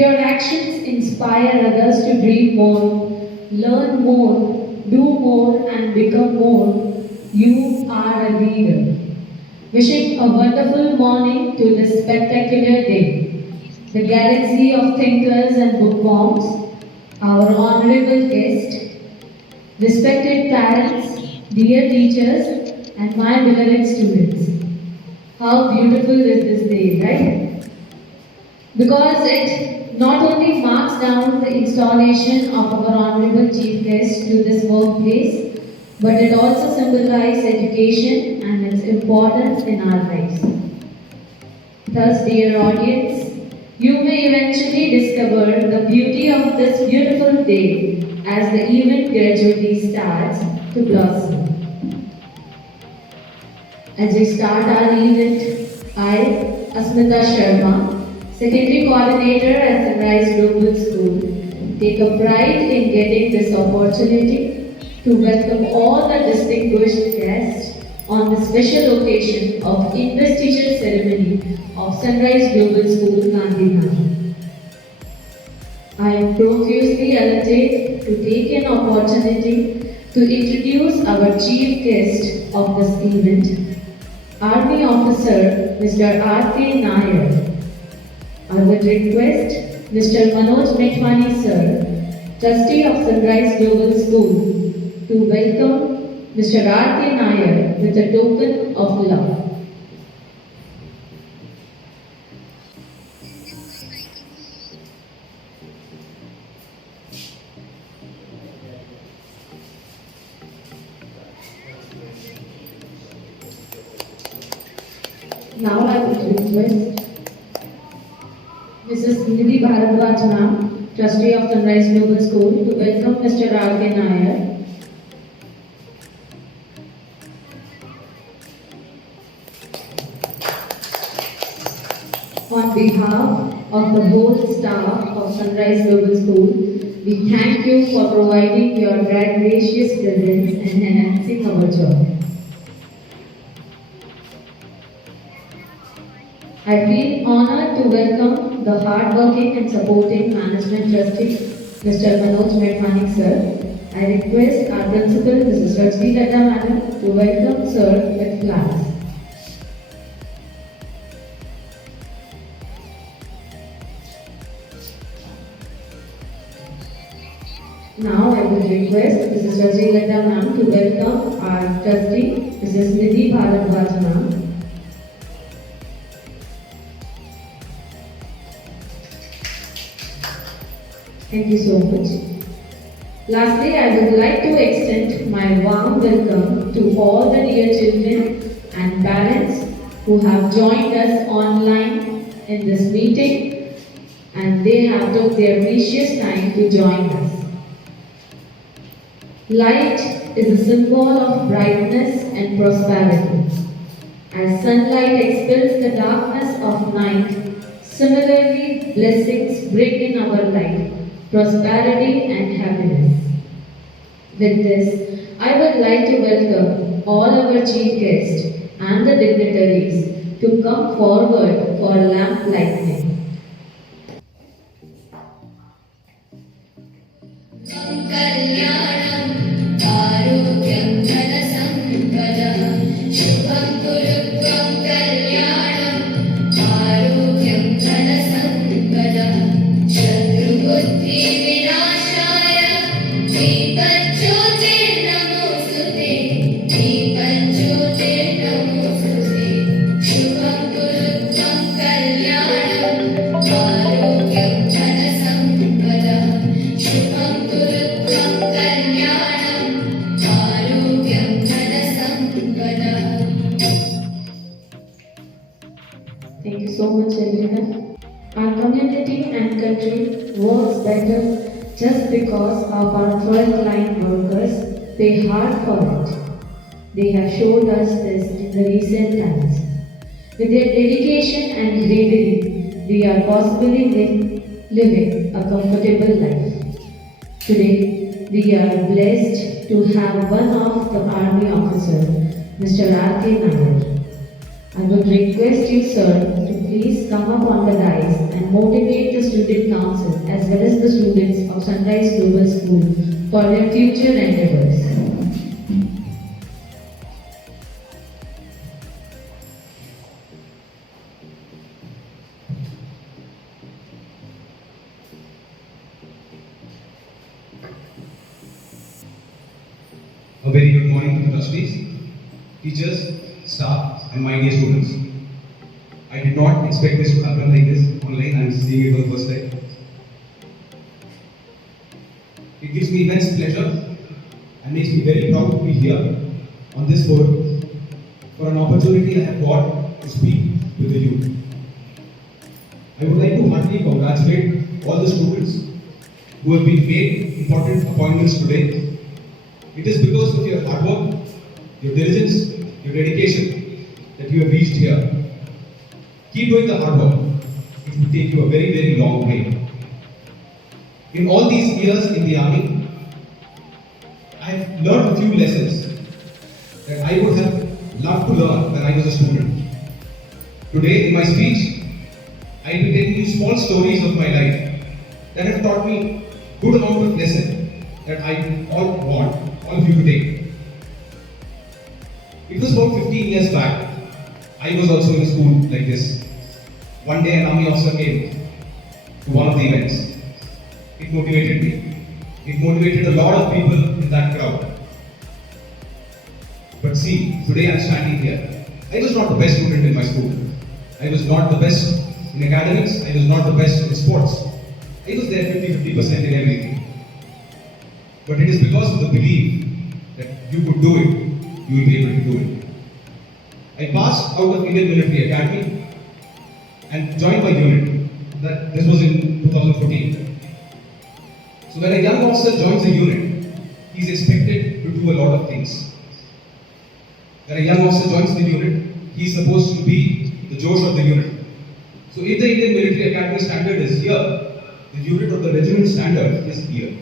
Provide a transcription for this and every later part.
your actions inspire others to dream more, learn more, do more, and become more, you are a leader. Wishing a wonderful morning to this spectacular day. The galaxy of thinkers and bookworms, our honorable guest, respected parents, dear teachers, and my beloved students. How beautiful is this day, right? Because it not only marks down the installation of our honorable chief guest to this workplace, but it also symbolizes education and its importance in our lives. Thus, dear audience, you may eventually discover the beauty of this beautiful day as the event gradually starts to blossom. As we start our event, I, Asmita Sharma, Secondary Coordinator at Sunrise Global School, take a pride in getting this opportunity to welcome all the distinguished guests on the special occasion of investiture ceremony of Sunrise Global School, Gandhinagar. I am profusely elated to take an opportunity to introduce our chief guest of this event, Army Officer Mr. R.K. Nair. I would request Mr. Manoj Methwani Sir, Trustee of Sunrise Global School, to welcome Mr. R.K. Nair with a token of love. Now I would request Mrs. Nidhi Bharadwaj Ma'am, Trustee of Sunrise Global School, to welcome Mr. R.K. Nair. On behalf of the whole staff of Sunrise Global School, we thank you for providing your gracious presence and enhancing our joy. I feel honored to welcome the hardworking and supporting management trustee, Mr. Manoj Methwani Sir. I request our principal, Mrs. Rajni Ladda Madam, to welcome Sir with flags. Now I would request Mrs. Rajni Ladda Ma'am to welcome our trustee, Mrs. Nidhi Bharadwaj Ma'am. Thank you so much. Lastly, I would like to extend my warm welcome to all the dear children and parents who have joined us online in this meeting, and they have took their precious time to join us. Light is a symbol of brightness and prosperity. As sunlight expels the darkness of night, similarly blessings bring in our life prosperity and happiness. With this, I would like to welcome all our chief guests and the dignitaries to come forward for lamp lighting. Thank you so much, everyone. Our community and country works better just because of our frontline workers pay hard for it. They have showed us this in the recent times. With their dedication and bravery, we are possibly living a comfortable life. Today, we are blessed to have one of the Army officer, Mr. R.K. Nair. I would request you, sir, to please come up on the dais and motivate the student council as well as the students of Sunrise Global School for their future endeavors. A very good morning to the trustees, teachers, staff, and my dear students. I did not expect this to happen like this online. I am seeing it for the first time. It gives me immense pleasure and makes me very proud to be here on this forum for an opportunity I have got to speak with the youth. I would like to heartily congratulate all the students who have been made important appointments today. It is because of your hard work, your diligence, your dedication that you have reached here. Keep doing the hard work. It will take you a very, very long way. In all these years in the army, I have learned a few lessons that I would have loved to learn when I was a student. Today, in my speech, I will be telling you small stories of my life that have taught me good amount of lesson that I want all of you to take. It was about 15 years back. I was also in a school like this. One day an army officer came to one of the events. It motivated me. It motivated a lot of people in that crowd. But see, today I am standing here. I was not the best student in my school. I was not the best in academics. I was not the best in sports. I was there 50% in everything. But it is because of the belief that you could do it, you will be able to do it. I passed out of Indian Military Academy and joined my unit. This was in 2014. So when a young officer joins a unit, he is expected to do a lot of things. When a young officer joins the unit, he is supposed to be the Josh of the unit. So if the Indian Military Academy standard is here, the unit of the regiment standard is here.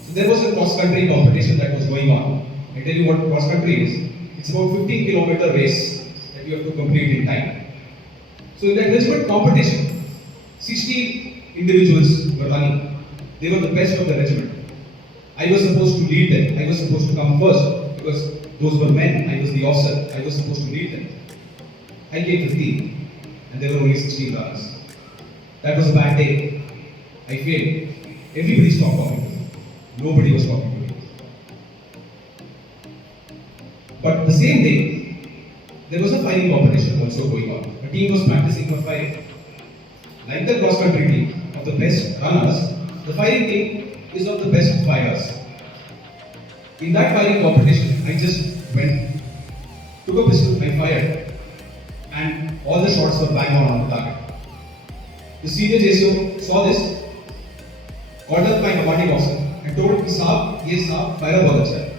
So there was a cross-country competition that was going on. I tell you what cross-country is. It's about 15-kilometer race that you have to complete in time. So in that regiment competition, 60 individuals were running. They were the best of the regiment. I was supposed to lead them. I was supposed to come first because those were men. I was the officer. I was supposed to lead them. I came 15 and there were only 16 runners. That was a bad day. I failed. Everybody stopped talking to me. Nobody was talking to me. But the same day, there was a firing competition also going on. A team was practicing for firing. Like the cross-country team of the best runners, the firing team is of the best firers. In that firing competition, I just went, took a pistol, I fired, and all the shots were bang on the target. The senior JSO saw this, called up my commanding officer and told me, "Saab, ye saab, fire bahut acha hai."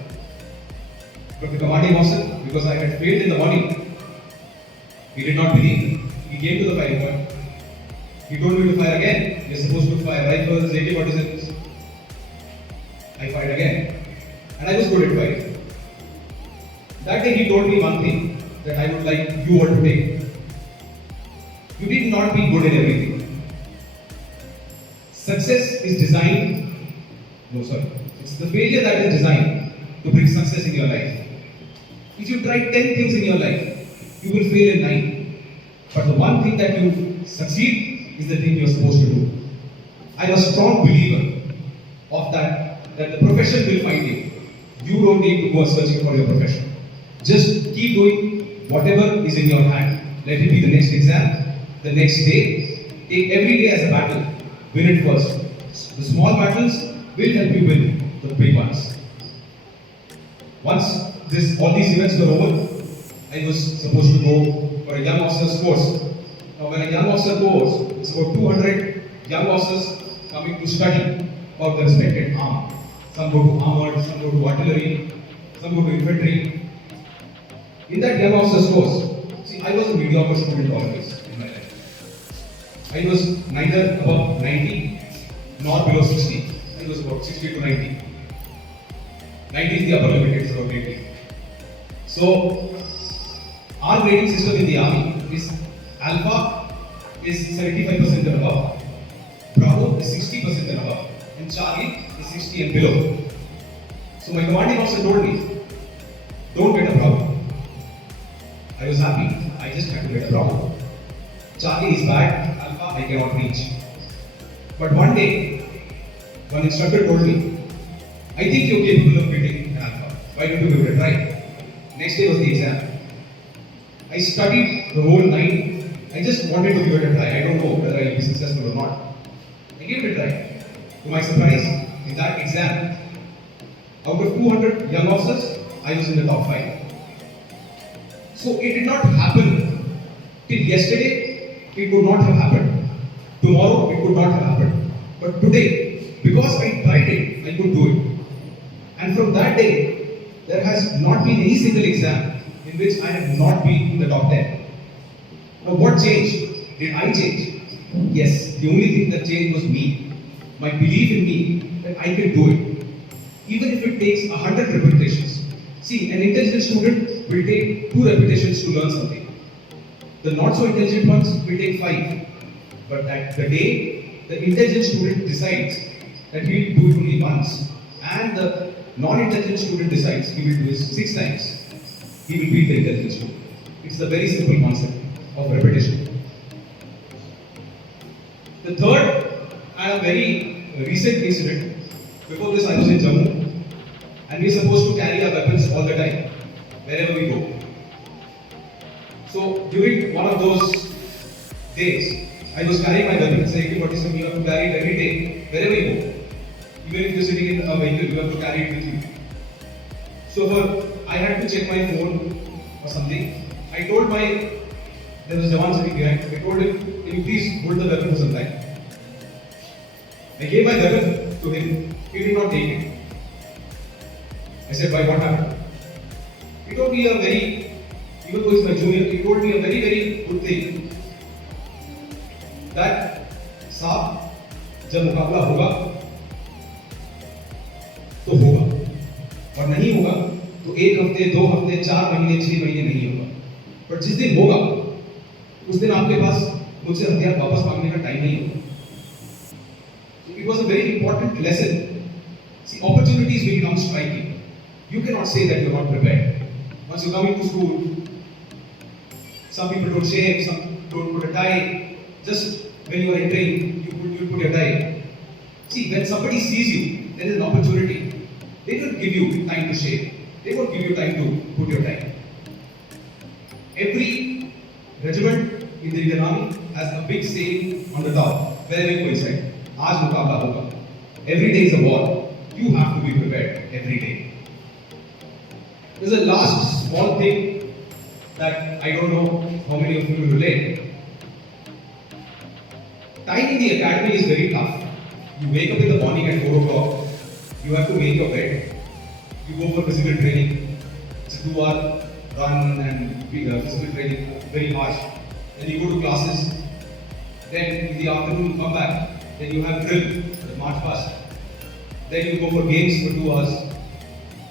But the commanding officer, because I had failed in the morning, he did not believe me. He came to the firing point. He told me to fire again. You're supposed to fire rifles, AK-47s. I fired again. And I was good at firing. That day he told me one thing that I would like you all to take. You need not be good in everything. Success is designed, it's the failure that is designed to bring success in your life. If you try 10 things in your life, you will fail in 9. But the one thing that you succeed is the thing you are supposed to do. I am a strong believer of that the profession will find you. You don't need to go searching for your profession. Just keep doing whatever is in your hand. Let it be the next exam, the next day. Take every day as a battle. Win it first. The small battles will help you win the big ones. Once all these events were over, I was supposed to go for a young officer's course. Now when a young officer goes, it's about 200 young officers coming to study about the respected arm. Some go to armored, some go to artillery, some go to infantry. In that young officer's course, see, I was a mediocre student always in my life. I was neither above 90 nor below 60. I was about 60 to 90. 90 is the upper limit, it's about 80. So, Our grading system in the army is Alpha is 75% and above, Bravo is 60% and above, and Charlie is 60 and below. So my commanding officer told me, don't get a Bravo. I was happy. I just had to get a Bravo. Charlie is bad, Alpha I cannot reach. But one day, one instructor told me, I think you're capable of getting an Alpha. Why don't you give it a try? Next day was the exam. I studied the whole night. I just wanted to give it a try. I don't know whether I will be successful or not. I gave it a try. To my surprise, in that exam, out of 200 young officers, I was in the top 5. So it did not happen till yesterday. It could not have happened. Tomorrow it could not have happened. But today, because I tried it, I could do it. And from that day, there has not been any single exam in which I have not been in the top 10. Now what changed? Did I change? Yes, the only thing that changed was me. My belief in me that I can do it. Even if it takes 100 repetitions. See, an intelligent student will take 2 repetitions to learn something. The not so intelligent ones will take 5. But at the day, the intelligent student decides that he will do it only once. And the non-intelligent student decides he will do it 6 times. He will beat the intelligent student. It's a very simple concept of repetition. The third, I have a very recent incident. Before this, I was in Jammu, and we are supposed to carry our weapons all the time, wherever we go. So during one of those days, I was carrying my weapons, saying, "What is it? You have to carry it every day, wherever you go. Even if you're sitting in a vehicle, you have to carry it with you." So I had to check my phone or something. I told there was a Jawan sitting behind. I told him, "Can you please hold the weapon for some time?" I gave my weapon to him. He did not take it. I said, "Why? What happened?" He told me even though he's my junior, he told me a very, very good thing. That, साहब, जब मुकाबला होगा, तो होगा. और नहीं होगा, तो 1 हफ्ते, 2 हफ्ते, 4 महीने, 6 महीने नहीं होगा. पर जिस दिन होगा, उस दिन आपके पास मुझसे हथियार वापस मांगने का टाइम नहीं होगा. It was a very important lesson. See, opportunities will come striking. You cannot say that you are not prepared. Once you come into school, some people don't shave, some don't put a tie. Just when you are entering, you put your tie. See, when somebody sees you, there is an opportunity. They don't give you time to shave. They won't give you time to put your tie. Every regiment in the Indian Army has a big saying on the top, wherever you go inside. आज मुकाबला होगा. Every day is a war. You have to be prepared every day. There's a last small thing that I don't know how many of you will relate. Time in the academy is very tough. You wake up in the morning at 4 o'clock. You have to make your bed. You go for physical training. It's a 2-hour run and physical training, very harsh. Then you go to classes. Then in the afternoon you come back. Then you have drill, the march past. Then you go for games for 2 hours.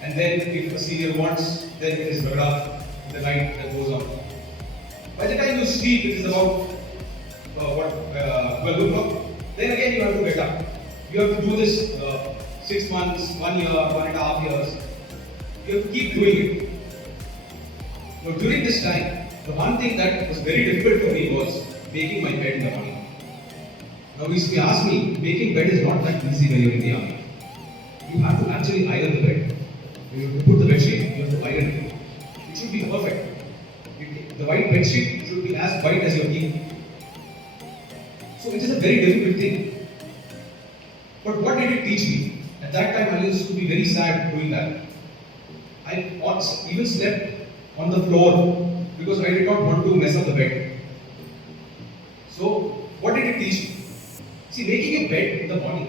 And then if a senior wants, then it is bagda, the night that goes on. By the time you sleep, it is about 12 o'clock. Then again you have to get up. You have to do this 6 months, 1 year, 1.5 years. You have to keep doing it. Now during this time, the one thing that was very difficult for me was making my bed in the morning. Now, if you ask me, making bed is not that easy when you're in the army. You have to actually iron the bed. You have to put the bed sheet, you have to iron it. It should be perfect. The white bed sheet should be as white as your teeth. So it is a very difficult thing. But what did it teach me? At that time, I used to be very sad doing that. I even slept on the floor because I did not want to mess up the bed. So, what did it teach me? See, making a bed in the morning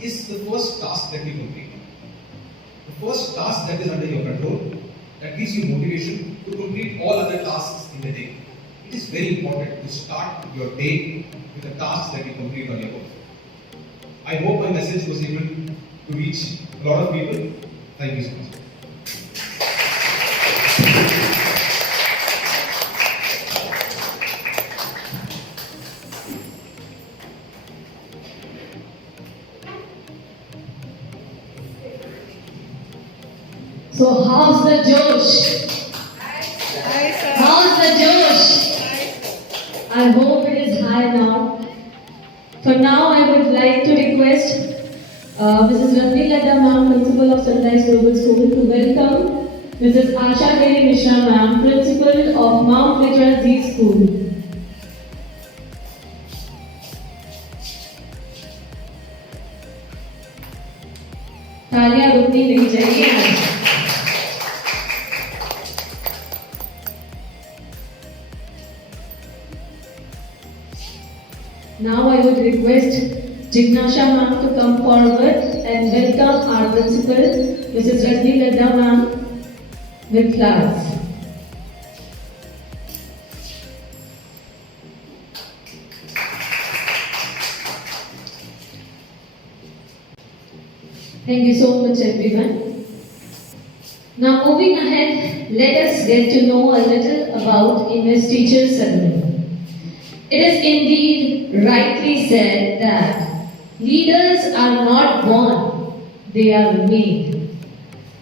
is the first task that you complete. The first task that is under your control, that gives you motivation to complete all other tasks in the day. It is very important to start your day with the tasks that you complete on your own. I hope my message was able to reach a lot of people. Thank you so much. So how's the Josh? How's the Josh? I hope it is high now. For now, I would like to request Mrs. Ratni Ladda Ma'am, Principal of Sunrise Global School, to welcome Mrs. Asha Devi Mishra Ma'am, Principal of Mount Litera Z School. तालियां रुकनी नहीं चाहिए. Now I would request Jignasha Ma'am to come forward and welcome our principal, Mrs. Rajni Ladda Ma'am, with flowers. Thank you so much, everyone. Now, moving ahead, let us get to know a little about Investiture Ceremony. It is indeed rightly said that leaders are not born, they are made.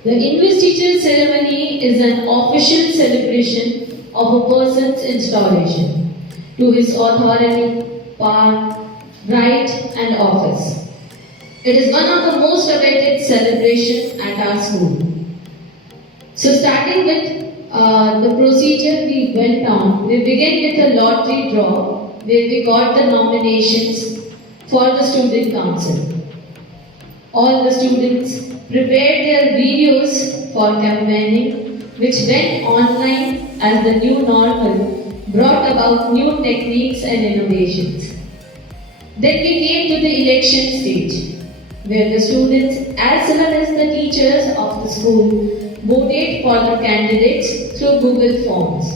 The Investiture Ceremony is an official celebration of a person's installation to his authority, power, right, and office. It is one of the most awaited celebrations at our school. So starting with the procedure we went on, we began with a lottery draw where we got the nominations for the student council. All the students prepared their videos for campaigning, which went online as the new normal, brought about new techniques and innovations. Then we came to the election stage, where the students as well as the teachers of the school voted for the candidates through Google Forms.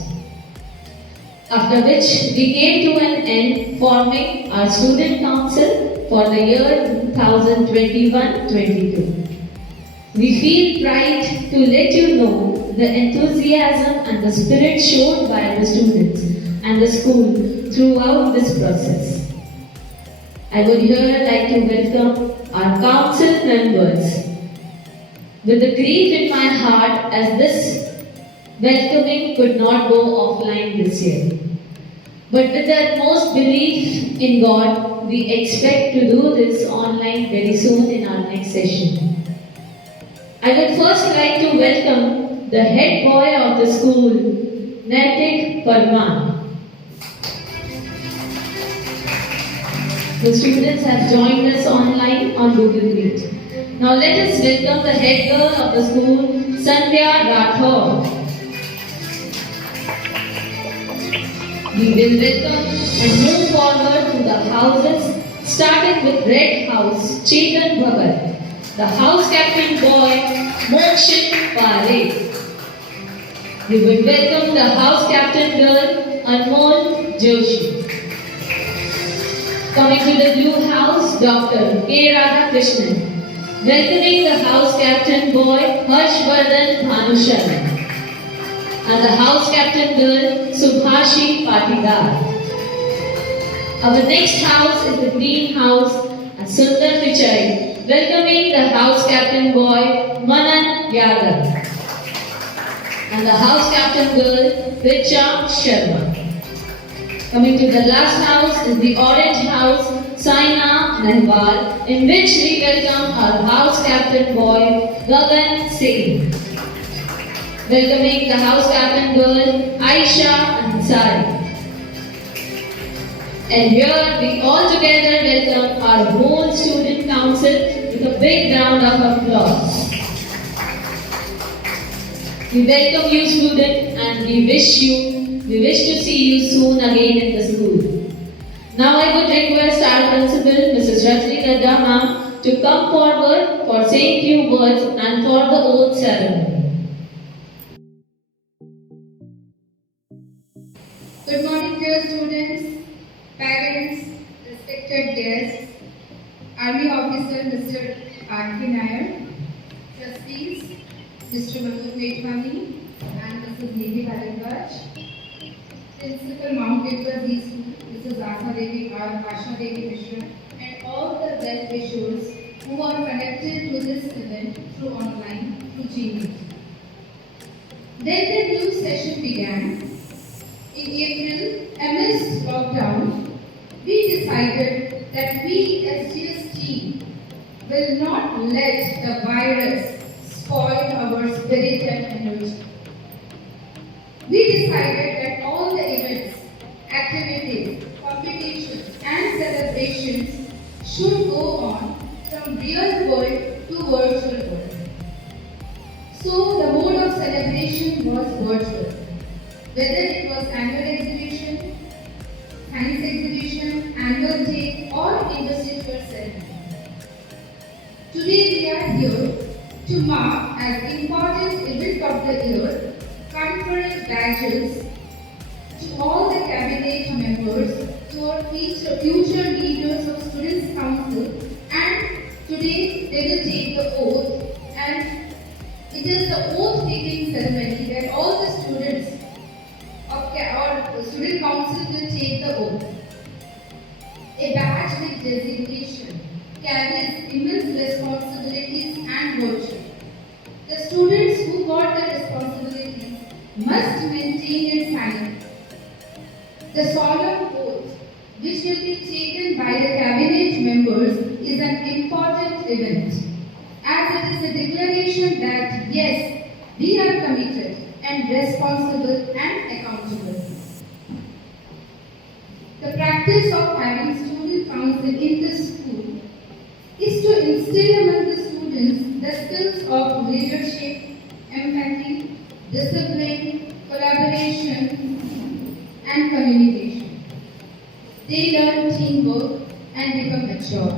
After which we came to an end forming our student council for the year 2021-22. We feel pride to let you know the enthusiasm and the spirit shown by the students and the school throughout this process. I would here like to welcome our council members with the grief in my heart as this welcoming could not go offline this year. But with the utmost belief in God, we expect to do this online very soon in our next session. I would first like to welcome the head boy of the school, Naitik Parman. The students have joined us online on Google Meet. Now let us welcome the head girl of the school, Sandhya Rathore. We will welcome and move forward to the houses, starting with Red House, Chetan Bhagat, the house captain boy, Mokshit Parekh. We will welcome the house captain girl, Anmol Joshi. Coming to the blue house, Dr. K. Radhakrishnan. Welcoming the house captain boy, Harshvardhan Bhanusharma. And the house captain girl, Subhashi Patidar. Our next house is the green house at Sundar Pichai, welcoming the house captain boy, Manan Yadav. And the house captain girl, Richa Sharma. Coming to the last house is the orange house, Saina Nehwal, in which we welcome our house captain boy, Gagan Singh. Welcoming the house captain girl, Aisha Ansari. And here we all together welcome our whole student council with a big round of applause. We welcome you students and we wish to see you soon again in the school. Now I would request our principal, Mrs. Rajni Ladda Ma'am, to come forward for saying few words and for the oath ceremony. Good morning, dear students, parents, respected guests, Army Officer Mr. R.K. Nair, trustees, Mr. Manoj Methwani and Mrs. Nidhi Bharadwaj, Principal Mount Litera Z School, Mrs. Asha Devi Mishra, and all the well wishers who are connected to this event through online, through Gmail. Then the new session began. In April, amidst lockdown, we decided that we SGS team will not let the virus spoil our spirit and energy. We decided that all the events, activities, competitions, and celebrations should go on from real world to virtual world. So the mode of celebration was virtual. Whether it was annual exhibition, science exhibition, annual day, or investiture ceremony. Today we are here to mark as important event of the year, conferring badges to all the cabinet members, to our future leaders of Students' Council, and today they will take the oath, and it is the oath taking ceremony where all the students or Student Council will take the oath. A badge with designation carries immense responsibilities and virtue. The students who got the responsibilities must maintain and sign it. The solemn oath, which will be taken by the cabinet members, is an important event, as it is a declaration that yes, we are committed and responsible and accountable. The practice of having student council in the school is to instill among the students the skills of leadership, empathy, discipline, collaboration, and communication. They learn teamwork and become mature.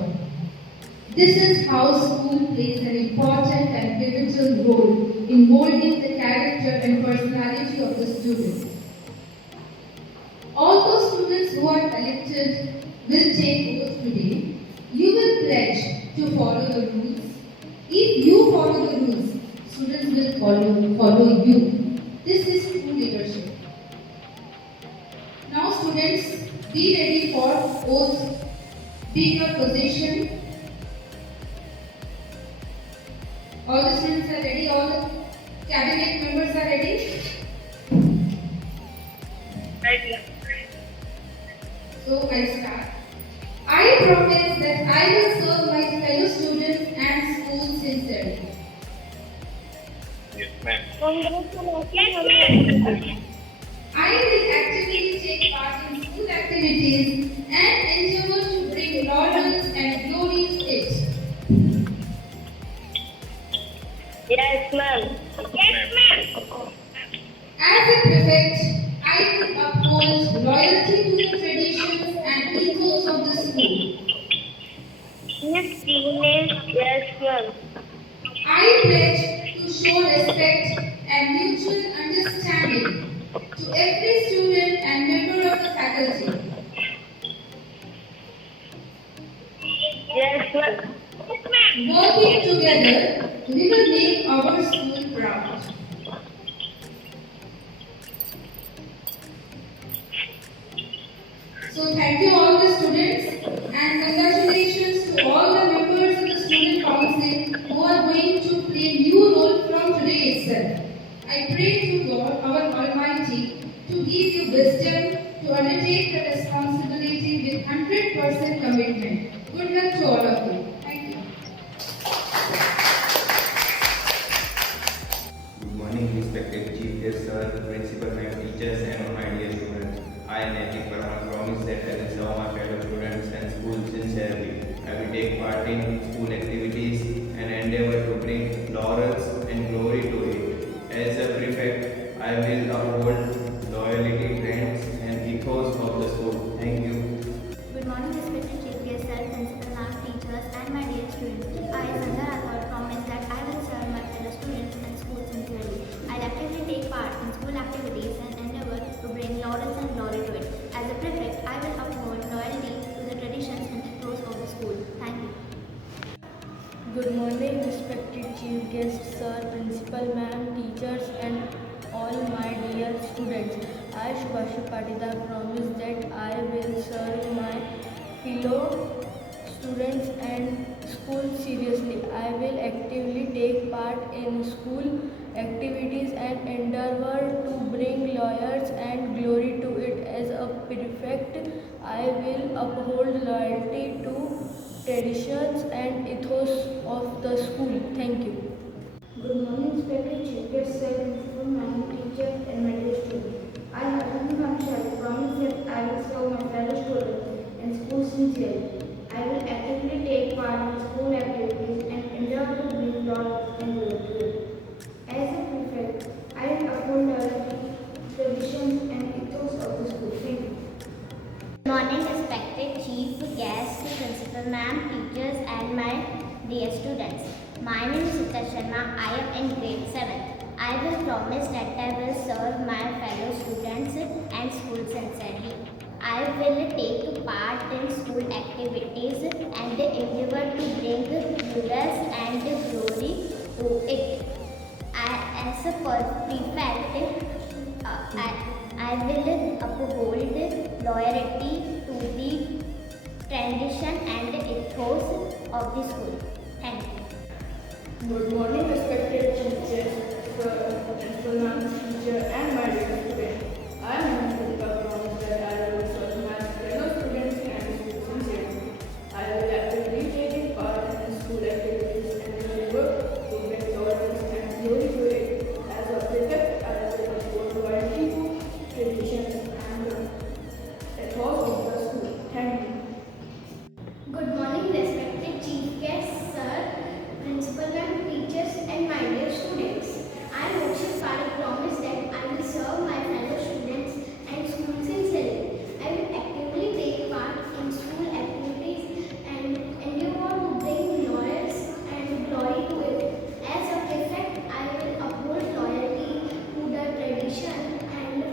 This is how school plays an important and pivotal role in molding the character and personality of the students. All those students who are elected will take oath today. You will pledge to follow the rules. If you follow the rules, students will follow you. This is true leadership. Now students, be ready for oath. Be in your position. All the students are ready, all the cabinet members are ready. Ready. So I start. I promise that I will serve my fellow students and school sincerely. Yes, ma'am. I will actively take part in school activities and endeavor to bring laurels and glory to it. Yes, ma'am. Yes, ma'am. As a prefect, I will uphold loyalty to the traditions and ethos of the school. Miss Ines, yes, ma'am. I pledge to show respect and mutual understanding to every student and member of the faculty. Yes, ma'am. Working together, we will make our school proud. So thank you all the students and congratulations to all the members of the student council who are going to play a new role from today itself. I pray to God, our Almighty, to give you wisdom to undertake the responsibility with 100% commitment. Good luck to all of you. Thank you. Good morning, respected Chief Guest Sir, Principal Ma'am, teachers, and all my dear students. I, Naitik Parmar, promise that I will serve my fellow students and school sincerely. I will take part in school activities and endeavor to bring laurels and glory to it. As a prefect, I will uphold loyalty, trends, and ethos of the school. Thank you. Good morning, respected Chief Guest Sir, Principal Ma'am, teachers, and my dear students. I, Sandhya Rathod, promise that I will serve my fellow students and school sincerely. I'll actively take part in school activities and endeavor to bring laurels and glory to it. As a prefect, I will uphold loyalty to the traditions and ethos of the school. Thank you. Good morning, respected Chief Guest, Sir, Principal Ma'am, teachers, and all my dear students. I, Subhashi Patidar, promise that I will serve my fellow students and school seriously. I will actively take part in school activities and endeavor to bring laurels and glory to it. As a prefect, I will uphold loyalty to traditions and ethos of the school. Thank you. Good morning, respected chief guest, sir, principal, ma'am, teachers, and my dear students. I, Hassan Kamshad, promise that I will serve my fellow students and school sincerely. I will actively take part in school activities and endeavor to bring knowledge and glory. As a prefect, I will uphold loyalty, traditions, and ethos of the school. Thank you. Good morning, respected chief guest, principal ma'am, teachers, and my dear students. My name is Sita Sharma. I am in grade 7th. I will promise that I will serve my fellow students and school sincerely. I will take part in school activities and endeavor to bring goodness and glory to it. As a prefect, I will uphold loyalty to the tradition and ethos of the school. Thank you. Good morning, respected teachers, principal ma'am, teacher, and my dear students. I am Hamza promise that I will serve my fellow students and school sincerely. I will actively take part in school activities and endeavor to bring laurels and glory to it. As a prefect, I will uphold loyalty to traditions and ethos of the school. Thank you. Good morning, respected chief guest, sir, principal ma'am, teachers, and my dear students. I, Mokshit Parekh, promise that I will serve my fellow students and school sincerely. I will actively take part in school activities and endeavor to bring laurels and glory to it. As a prefect, I will uphold loyalty to the tradition and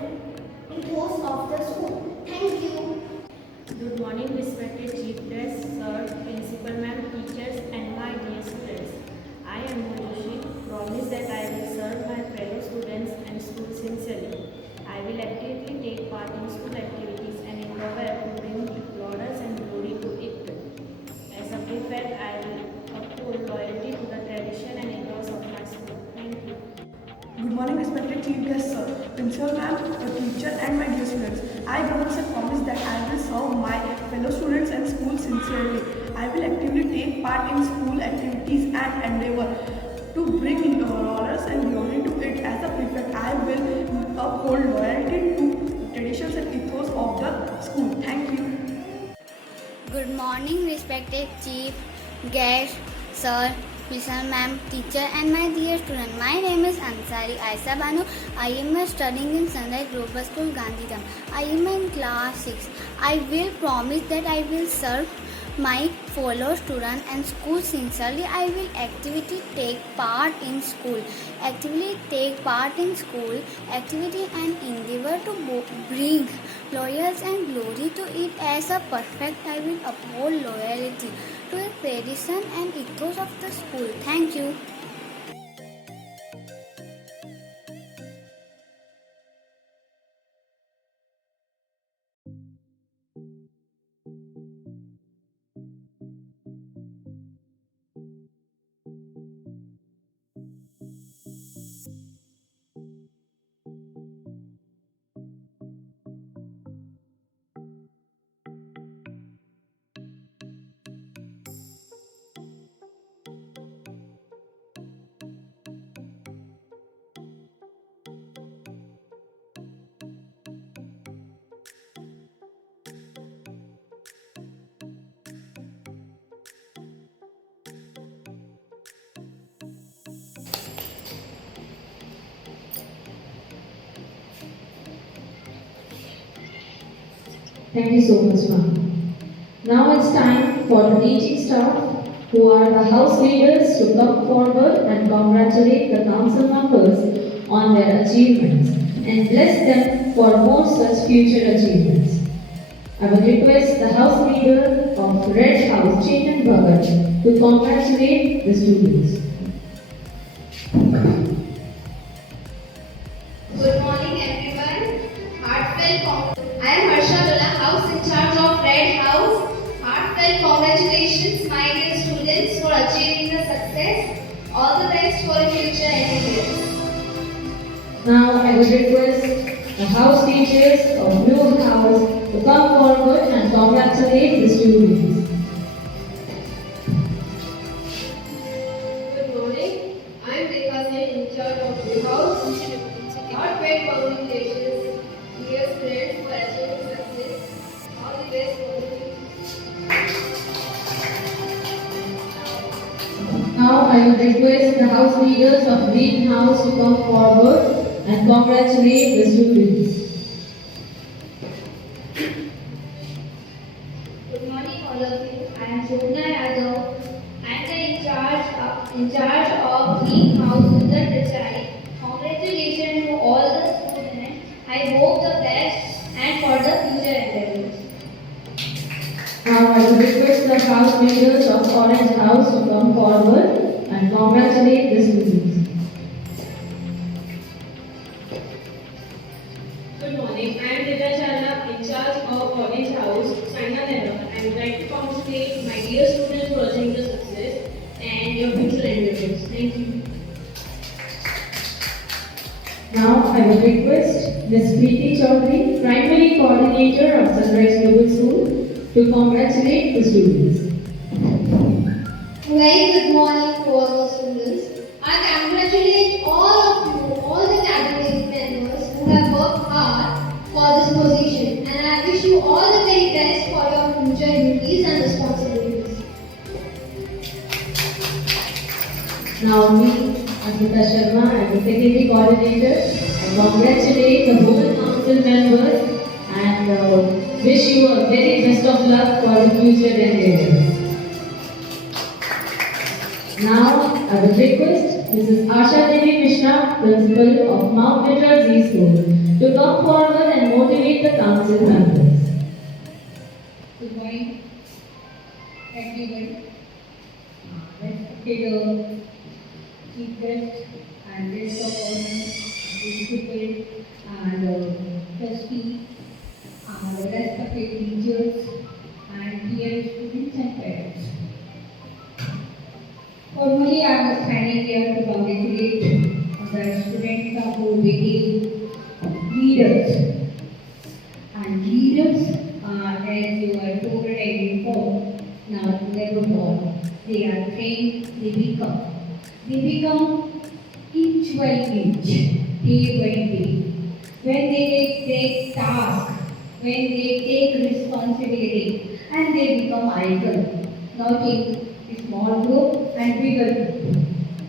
ethos of the school. Thank you. Good morning, respected chief guest, sir, principal ma'am, teachers, and my dear students. I am Mojoshi. Promise that I will serve my fellow students and school sincerely. I will actively take part in school activities and endeavor to bring laurels and glory to it. As a prefect, I will uphold loyalty to the tradition and ethos of my school. Thank you. Good morning, respected chief guest, sir, principal ma'am, teacher, and my dear students. I, Gaurav, promise that I will serve my fellow students and school sincerely. I will actively take part in school activities and endeavor to bring laurels and glory to it. As a prefect, I will uphold loyalty to traditions and ethos of the school. Thank you. Good morning, respected chief guest, sir, principal ma'am, teacher, and my dear student. My name is Ansari Aisa Banu. I am studying in Sunrise Global School, Gandhidham. I am in class 6. I will promise that I will serve my fellow students and school sincerely. I will actively take part in school. Actively take part in school activity and endeavor to bring loyalty and glory to it. As a perfect, I will uphold loyalty to the tradition and ethos of the school. Thank you. Thank you so much, ma'am. Now it's time for the teaching staff, who are the house leaders, to come forward and congratulate the council members on their achievements and bless them for more such future achievements. I would request the house leader of Red House, Chetan Bhagat, to congratulate the students. Good morning, everyone. Heartfelt I am Harsha Dula, house in charge of Red House. Heartfelt congratulations, my dear students, for achieving the success. All the best for your future endeavors. Now I would request the house teachers of Blue House to come forward and congratulate the students. Good morning. I am Rekha Sen, in charge of Blue House. Heartfelt congratulations, dear students, for achieving success. All the best for the future. Now I would request the house leaders of Green House to come forward and congratulate the students. Good morning, all of you. I am Shobna Yadav. I am the in charge of Green House Sundar Pichai. Congratulations to all the students. I hope the best and for the future endeavors. Now I would request the house leaders of Orange House to come forward and congratulate the students. Good morning. I am Rita Chalna, in charge of Orange House, China Level. I would like to congratulate my dear students for achieving the success and your future endeavors. Thank you. Now I would request Ms. Preeti Chaudhary, Primary Coordinator of Sunrise Global School, to congratulate the students. Very good morning to all the students. I congratulate all of you, all the academic members who have worked hard for this position, and I wish you all the very best for your future duties and responsibilities. Now me, Asmita Sharma, and the Secretary Coordinator, I congratulate the whole council members and wish you a very best of luck for the future endeavors. Now I would request Mrs. Asha Devi Mishra, Principal of Mount Little Z School, to come forward and motivate the council members. Good morning, everyone. Respected chief guest and guest of honor, principal and trustees, respected teachers and dear students and parents. Formally, I am standing here to congratulate the students who became leaders. And leaders, as you are told and informed, now never born. They are trained, they become. They become inch by inch, day by day. When they take task, when they take responsibility, and they become idol. Now take a small group and bigger group.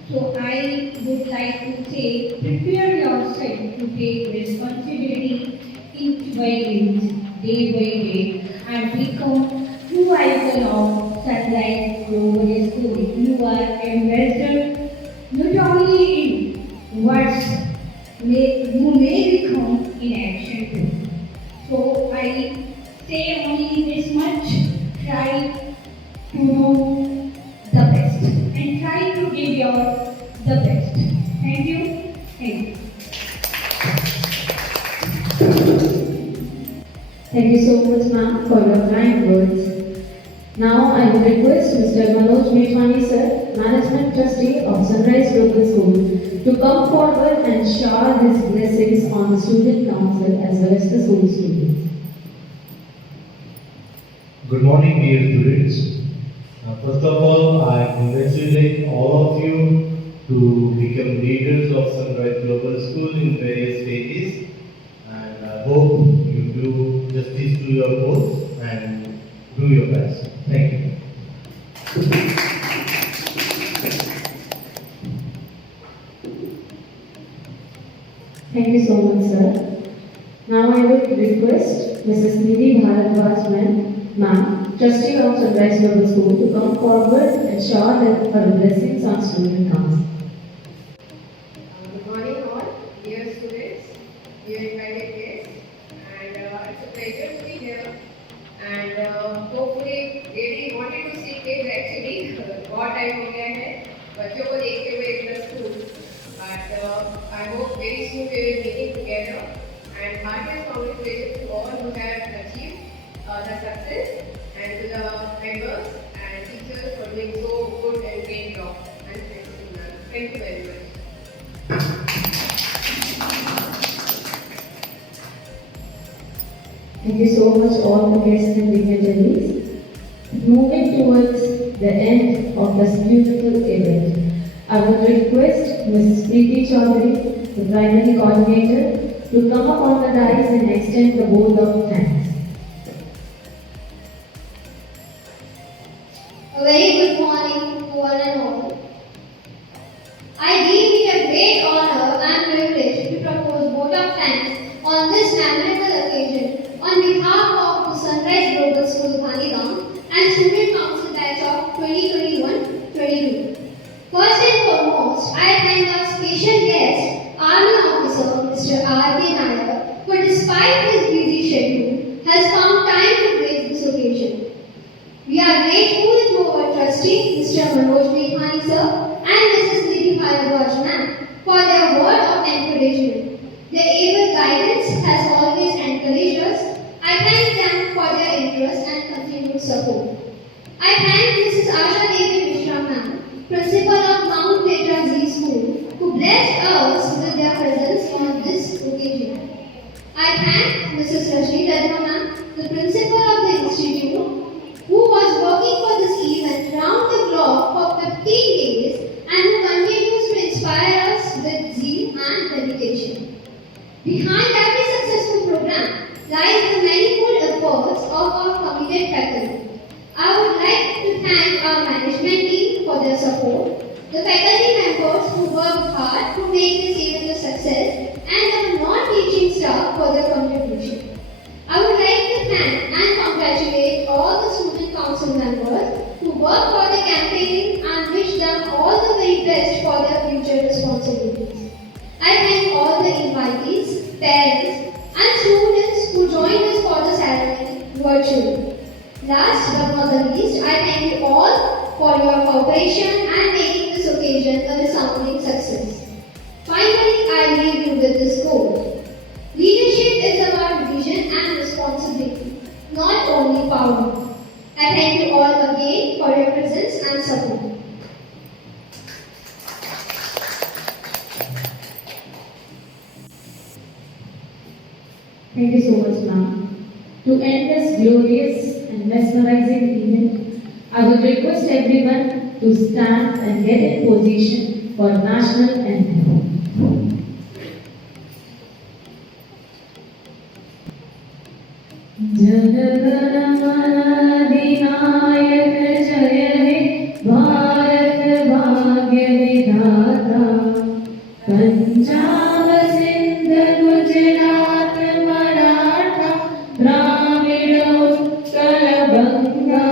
So I would like to say, prepare yourself to take responsibility inch by inch, day by day, and become true icon of Sunrise Global School. You are ambassador not only in words, you may become in action too. So I say only this much, try to know the best and try to give your the best. Thank you. Thank you. Thank you so much, ma'am, for your kind words. Now I would request Mr. Manoj Meshwani sir, Management Trustee of Sunrise Global School, to come forward and shower his blessings on the student council as well as the school students. Good morning, dear students. First of all, I congratulate all of you to become leaders of Sunrise Global School in various stages, and I hope you do justice to your post and do your best. Thank you. Thank you so much, sir. Now I would request Mrs. Nidhi Bharadwaj ma'am, Trustee of Sunrise Global School, to come forward and shower her blessings on student council. Good morning all, dear students, dear invited guests, and it's a pleasure to be here. And hopefully, really wanted to see kids actually. बहुत time हो गया है बच्चों को देखते हुए in the school. But I hope very soon we will meeting together. And heartiest congratulations to all who have achieved the success, and to the members and teachers for doing so good and great job. And thank you very much. Thank you so much all the guests and dignitaries. Moving towards the end of this beautiful event, I would request Ms. Preeti Chaudhary, the primary coordinator, to come up on the dais and extend the vote of thanks. A very good morning to one and all. I deem it a great honor and privilege to propose vote of thanks on this memorable occasion on behalf of the Sunrise Global School, Gandhigam and Student Council batch of 2021-22. First and foremost, I thank our special guest, Army Officer Mr. R.K. Nair, who despite his busy schedule has found time to grace this occasion. We are grateful to our trustee, Mr. Manoj Meghani sir and Mrs. Nidhi Bharadwaj ma'am for their word of encouragement. Their able guidance has always encouraged us. I thank them for their interest and continued support. I thank Mrs. Asha Devi Mishra ma'am, Principal of Mount Petra Z School, who blessed us with their presence on this occasion. I thank Mrs. Rashmi Redma ma'am, the Principal of the Institute, who was working for this event round the clock for 15 days and who continues to inspire us with zeal and dedication. Behind every successful program lies the manifold efforts of our committed faculty. I would like to thank our management team for their support, the faculty members who worked hard to make this event a success, and our non-teaching staff for their contribution. I would like to thank and congratulate all the student council members who worked for the campaign and wish them all the very best for their future responsibilities. I thank all the invitees, parents and students who joined us for the ceremony virtually. Last but not the least, I thank you all for your cooperation and making this occasion a resounding success. Finally, I leave you with this quote. Leadership is about vision and responsibility, not only power. I thank you all again for your presence and support. Thank you so much, ma'am. To end this glorious and mesmerizing event, I would request everyone to stand and get in position for national anthem. जनगणमनाधिनायक जय हे भारत भाग्य विधाता पंजाब सिंध गुजरात मराठा द्राविड़ उत्कल गंगा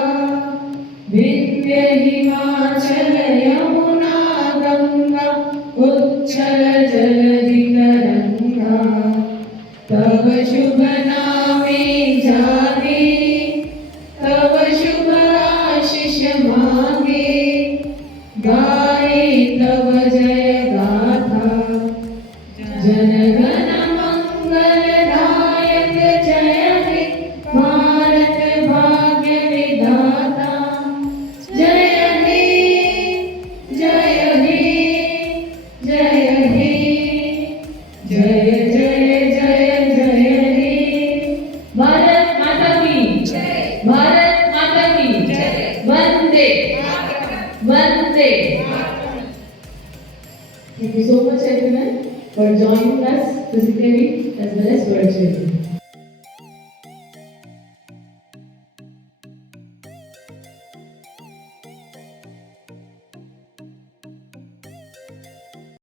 विंध्य हिमाचल यमुना गंगा उच्चल जलधि तरंगा तव शुभ नामे जागे तव शुभ आशीष मांगे गाए तव जय गाथा जनगण मंगलदायक जय हे भारत भाग्य विधाता जय हे जय हे जय हे जय जय जय जय हे भारत माता की जय भारत माता की जय वंदे वंदे Thank you so much everyone for joining us physically as well as virtually.